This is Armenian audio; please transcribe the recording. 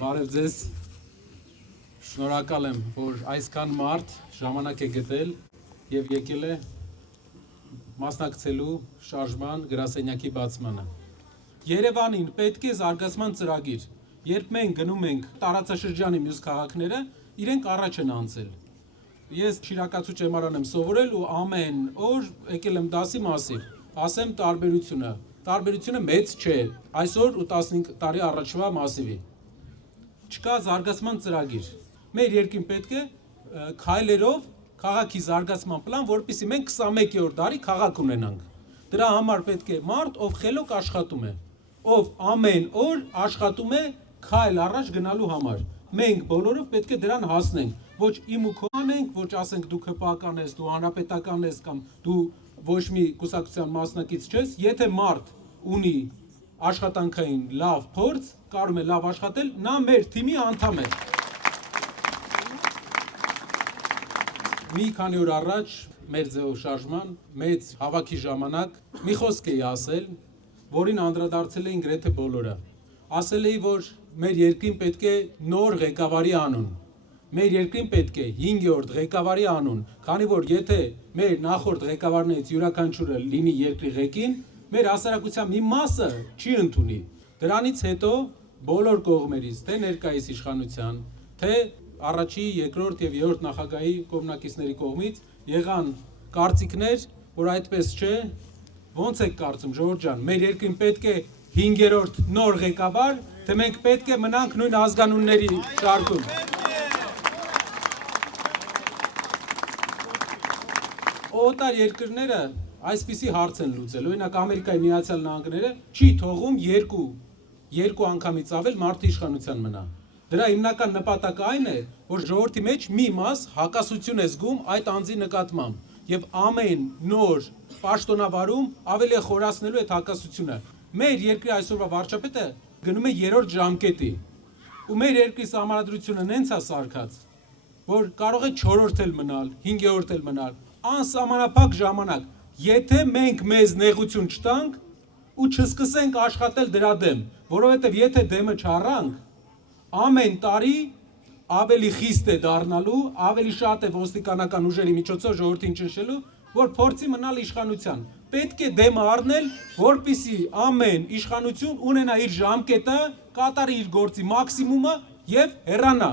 Բարև ձեզ, շնորհակալ եմ, որ այսքան մարդ ժամանակ է գտել և եկել է մասնակցելու շարժման գրասենյակի բացմանը։ Երևանին պետք է զարգացման ծրագիր, երբ մենք գնում ենք տարածաշրջանի մյուս քաղաքները, իրենք առաջ են անցել։ Ես շիրակացու ճեմարան եմ սովորել ու ամեն օր եկել եմ դասի մասիվ, ասեմ տարբերությունը մեծ չէ, այսօր ու 15 տարի առաջվա մասիվի։ Չկա զարգացման ծրագիր։ Մեր երկրին պետք է քայլերով քաղաքի զարգացման պլան, որպեսզի մենք 21-րդ դարի քաղաք ունենանք։ Դրա համար պետք է մարդ, ով խելոք աշխատում է, ով ամեն օր աշխատում է քայլ առաջ գնալու համար։ Մենք բոլորով պետք է դրան հասնենք, ոչ իմ ու քո անենք, ոչ ասենք դու ԿՊԱ-ական ես, դու հանրապետական ես կամ դու ոչ մի կուսակցության մասնակից չես, եթե մարդ ունի աշխատանքային լավ փորձ, կարող է լավ աշխատել, նա մեր թիմի անդամ է։ Մի քանի օր առաջ մեր ձեւով շարժման մեծ հավաքի ժամանակ մի խոսք էի ասել, որին անդրադարձել էին գրեթե բոլորը։ Ասել էի, որ մեր երկրին պետք է նոր ղեկավարի անուն։ Մեր երկրին պետք է 5-րդ ղեկավարի անուն, քանի որ եթե մեր նախորդ ղեկավարներից յուրաքանչյուրը լինի երկրի ղեկին, մեր հասարակության մի մասը չի ընդունի։ Դրանից հետո բոլոր կողմերից, թե ներկայիս իշխանության, թե առաջի, երկրորդ եւ երրորդ նախագահի կողմնակիցների կողմից եղան կարծիքներ, որ այդպես չէ, ո՞նց եք կարծում, ժողովուրդ ջան, մեր երկրին պետք է 5-րդ նոր ղեկավար, թե մենք պետք է մնանք նույն ազգանունների շարքում։ Օտար երկրները այսպիսի հարց են լուծել, օրինակ Ամերիկայի Միացյալ Նահանգները չի թողում երկու անգամից ավել մարդու իշխանության մնա։ Դրա հիմնական նպատակը այն է, որ ժողովրդի մեջ մի մաս հակասություն է զգում այդ անձի նկատմամբ եւ ամեն նոր պաշտոնավարում ավելի է խորացնելու այդ հակասությունը։ Մեր երկրի այսօրվա վարչապետը գնում է 3-րդ ժամկետի ու մեր երկրի սահմանադրությունը նենց է սարքած, որ կարող է 4-րդ էլ մնալ, 5-րդ էլ մնալ, անսահմանափակ ժամանակ, եթե մենք մեզ նեղություն չտանք ու չսկսենք աշխատել դրա դեմ, որովհետև եթե դեմը չառանք, ամեն տարի ավելի խիստ է դառնալու, ավելի շատ է ոստիկանական ուժերի միջոցով ժողովրդին ճնշելու, որ փորձի մնալ իշխանության։ Պետք է դեմը առնել, որպեսզի ամեն իշխանություն ունենա իր ժամկետը, կատարի իր գործի մաքսիմումը եւ հեռանա։